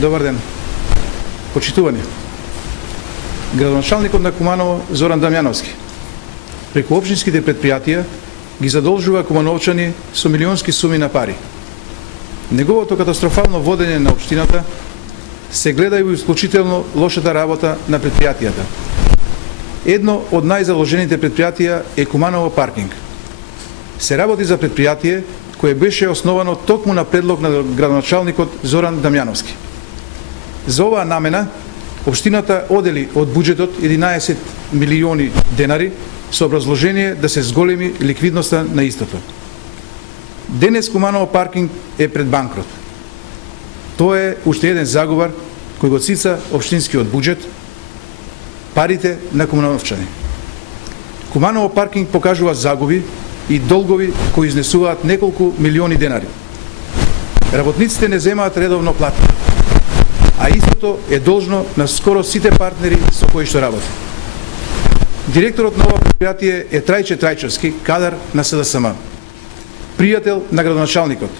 Добар ден. Почитувани. Градоначалникот на Куманово Зоран Дамјановски преку општинските предпријатија ги задолжува кумановчани со милионски суми на пари. Неговото катастрофално водење на општината се гледа и во исклучително лошата работа на предпријатијата. Едно од најзаложените предпријатија е Куманово паркинг. Се работи за предпријатие кое беше основано токму на предлог на градоначалникот Зоран Дамјановски. За оваа намена, општината одели од буџетот 11 милиони денари со образложение да се зголеми ликвидноста на истото. Денес Куманово паркинг е пред банкрот. Тоа е уште еден заговор кој го цица општинскиот буџет, парите на кумановчани. Куманово паркинг покажува загуби и долгови кои изнесуваат неколку милиони денари. Работниците не земаат редовно плати, а истото е должно на скоро сите партнери со кои што работи. Директорот на ова предпријатие е Трајче Трајчевски, кадар на СДСМ, пријател на градоначалникот.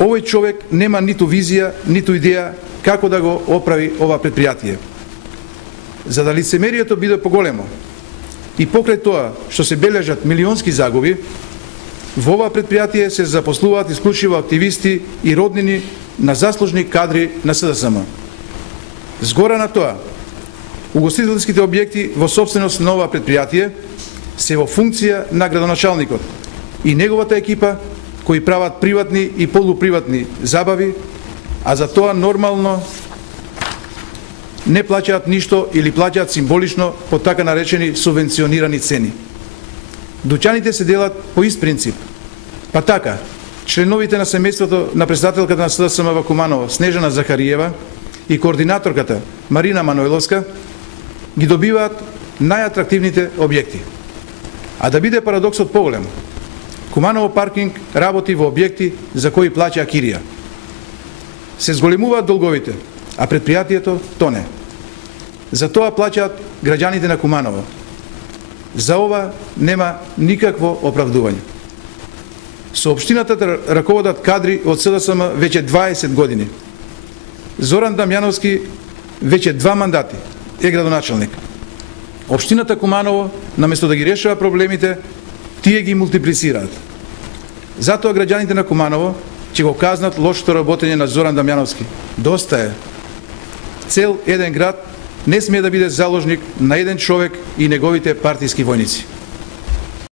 Овој човек нема ниту визија, ниту идеја како да го оправи ова предпријатие. За да лицемерието биде поголемо и покрај тоа што се бележат милионски загуби, во ова предпријатие се запослуваат исклучиво активисти и роднини на заслужни кадри на СДСМ. Згора на тоа, угостителските објекти во сопственост на ова предпријатие се во функција на градоначалникот и неговата екипа кои прават приватни и полуприватни забави, а за тоа нормално не плаќаат ништо или плаќаат символично по така наречени субвенционирани цени. Дуќаните се делат по ист принцип. Па така, членовите на семејството на председателката на СДСМ во Куманово Снежана Захариева и координаторката Марина Манойловска ги добиваат најатрактивните објекти. А да биде парадоксот поголем, Куманово паркинг работи во објекти за кои плаќа кирија. Се зголемуваат долговите, а предпријатието тоне. За тоа плаќаат граѓаните на Куманово. За ова нема никакво оправдување. Со општината раководат кадри од СДСМ веќе 20 години. Зоран Дамјановски веќе 2 мандати е градоначалник. Општината Куманово, наместо да ги решава проблемите, тие ги мултиплицираат. Затоа граѓаните на Куманово ќе го казнат лошото работење на Зоран Дамјановски. Доста е. Цел еден град не смее да биде заложник на еден човек и неговите партиски војници.